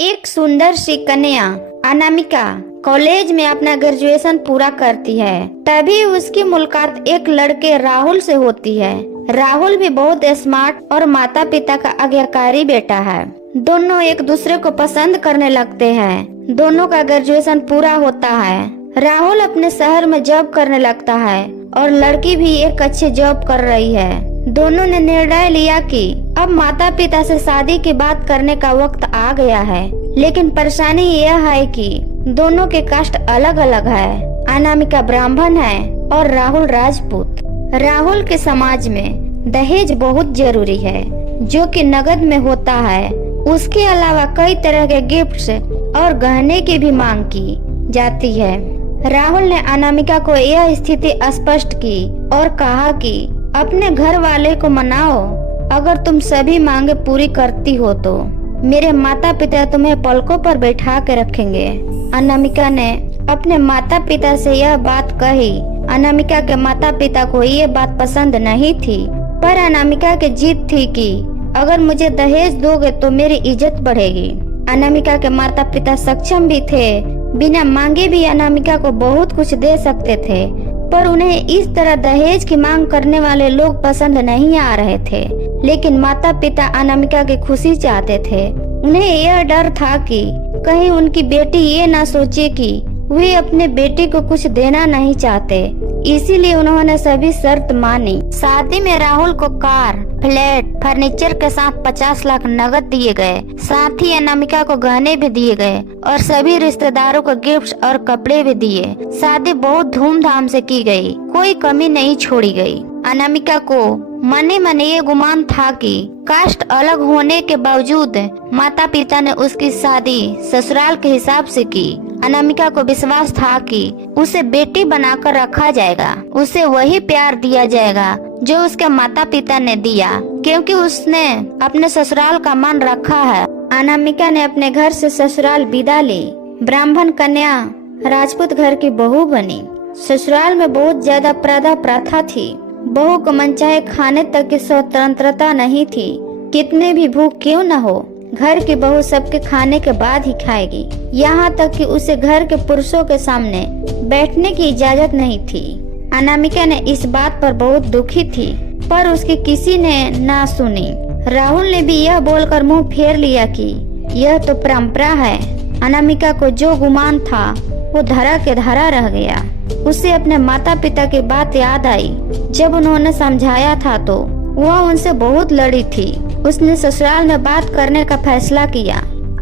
एक सुंदर सी कन्या अनामिका कॉलेज में अपना ग्रेजुएशन पूरा करती है। तभी उसकी मुलाकात एक लड़के राहुल से होती है। राहुल भी बहुत स्मार्ट और माता पिता का आज्ञाकारी बेटा है। दोनों एक दूसरे को पसंद करने लगते हैं। दोनों का ग्रेजुएशन पूरा होता है। राहुल अपने शहर में जॉब करने लगता है और लड़की भी एक अच्छे जॉब कर रही है। दोनों ने निर्णय लिया कि अब माता पिता से शादी की बात करने का वक्त आ गया है। लेकिन परेशानी यह है कि दोनों के कास्ट अलग अलग है। अनामिका ब्राह्मण है और राहुल राजपूत। राहुल के समाज में दहेज बहुत जरूरी है, जो कि नगद में होता है। उसके अलावा कई तरह के गिफ्ट्स और गहने की भी मांग की जाती है। राहुल ने अनामिका को यह स्थिति स्पष्ट की और कहा कि अपने घर वाले को मनाओ। अगर तुम सभी मांगे पूरी करती हो तो मेरे माता पिता तुम्हें पलकों पर बैठा के रखेंगे। अनामिका ने अपने माता पिता से यह बात कही। अनामिका के माता पिता को ये बात पसंद नहीं थी, पर अनामिका की जिद थी कि अगर मुझे दहेज दोगे तो मेरी इज्जत बढ़ेगी। अनामिका के माता पिता सक्षम भी थे। बिना मांगे भी अनामिका को बहुत कुछ दे सकते थे, पर उन्हें इस तरह दहेज की मांग करने वाले लोग पसंद नहीं आ रहे थे। लेकिन माता पिता अनामिका की खुशी चाहते थे। उन्हें यह डर था कि कहीं उनकी बेटी ये ना सोचे कि वे अपने बेटे को कुछ देना नहीं चाहते। इसीलिए उन्होंने सभी शर्त मानी। शादी में राहुल को कार, फ्लैट, फर्नीचर के साथ 50 लाख नगद दिए गए। साथ ही अनामिका को गहने भी दिए गए और सभी रिश्तेदारों को गिफ्ट्स और कपड़े भी दिए। शादी बहुत धूमधाम से की गई, कोई कमी नहीं छोड़ी गई। अनामिका को मने मने ये गुमान था कि कास्ट अलग होने के बावजूद माता पिता ने उसकी शादी ससुराल के हिसाब से की। अनामिका को विश्वास था कि उसे बेटी बनाकर रखा जाएगा, उसे वही प्यार दिया जाएगा जो उसके माता पिता ने दिया, क्योंकि उसने अपने ससुराल का मान रखा है। अनामिका ने अपने घर से ससुराल विदा ली। ब्राह्मण कन्या राजपूत घर की बहू बनी। ससुराल में बहुत ज्यादा पर्दा प्रथा थी। बहू को मनचाहे खाने तक की स्वतंत्रता नहीं थी। कितने भी भूख क्यों न हो, घर की बहू सबके खाने के बाद ही खाएगी। यहाँ तक कि उसे घर के पुरुषों के सामने बैठने की इजाजत नहीं थी। अनामिका ने इस बात पर बहुत दुखी थी, पर उसकी किसी ने ना सुनी। राहुल ने भी यह बोलकर मुंह फेर लिया कि यह तो परंपरा है। अनामिका को जो गुमान था वो धरा के धरा रह गया। उसे अपने माता पिता की बात याद आई। जब उन्होंने समझाया था तो वह उनसे बहुत लड़ी थी। उसने ससुराल में बात करने का फैसला किया।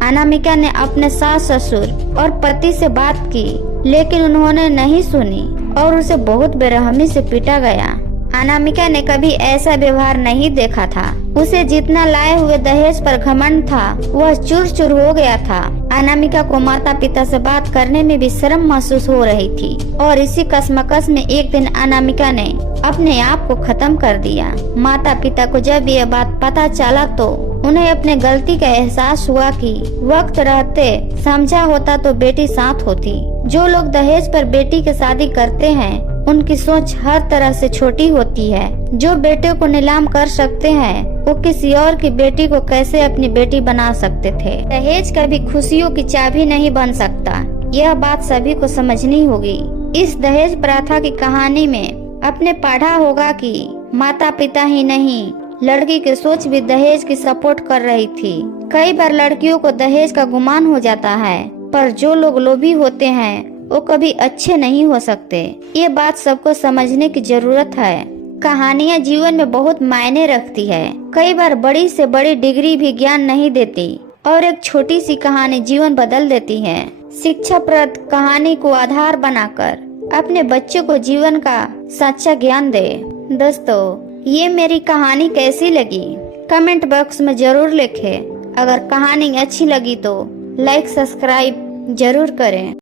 अनामिका ने अपने सास ससुर और पति से बात की, लेकिन उन्होंने नहीं सुनी और उसे बहुत बेरहमी से पीटा गया। अनामिका ने कभी ऐसा व्यवहार नहीं देखा था। उसे जितना लाए हुए दहेज पर घमंड था वह चूर चूर हो गया था। अनामिका को माता पिता से बात करने में भी शर्म महसूस हो रही थी और इसी कश्मकश में एक दिन अनामिका ने अपने आप को खत्म कर दिया। माता पिता को जब यह बात पता चला तो उन्हें अपने गलती का एहसास हुआ कि वक्त रहते समझा होता तो बेटी साथ होती। जो लोग दहेज पर बेटी की शादी करते हैं उनकी सोच हर तरह से छोटी होती है। जो बेटे को नीलाम कर सकते हैं वो किसी और की बेटी को कैसे अपनी बेटी बना सकते थे। दहेज कभी खुशियों की चाबी नहीं बन सकता, यह बात सभी को समझनी होगी। इस दहेज प्रथा की कहानी में आपने पढ़ा होगा कि माता पिता ही नहीं, लड़की की सोच भी दहेज की सपोर्ट कर रही थी। कई बार लड़कियों को दहेज का गुमान हो जाता है, पर जो लोग लोभी होते हैं वो कभी अच्छे नहीं हो सकते। ये बात सबको समझने की जरूरत है। कहानियाँ जीवन में बहुत मायने रखती है। कई बार बड़ी से बड़ी डिग्री भी ज्ञान नहीं देती और एक छोटी सी कहानी जीवन बदल देती है। शिक्षाप्रद कहानी को आधार बनाकर अपने बच्चों को जीवन का सच्चा ज्ञान दे। दोस्तों, ये मेरी कहानी कैसी लगी कमेंट बॉक्स में जरूर लिखें। अगर कहानी अच्छी लगी तो लाइक सब्सक्राइब जरूर करें।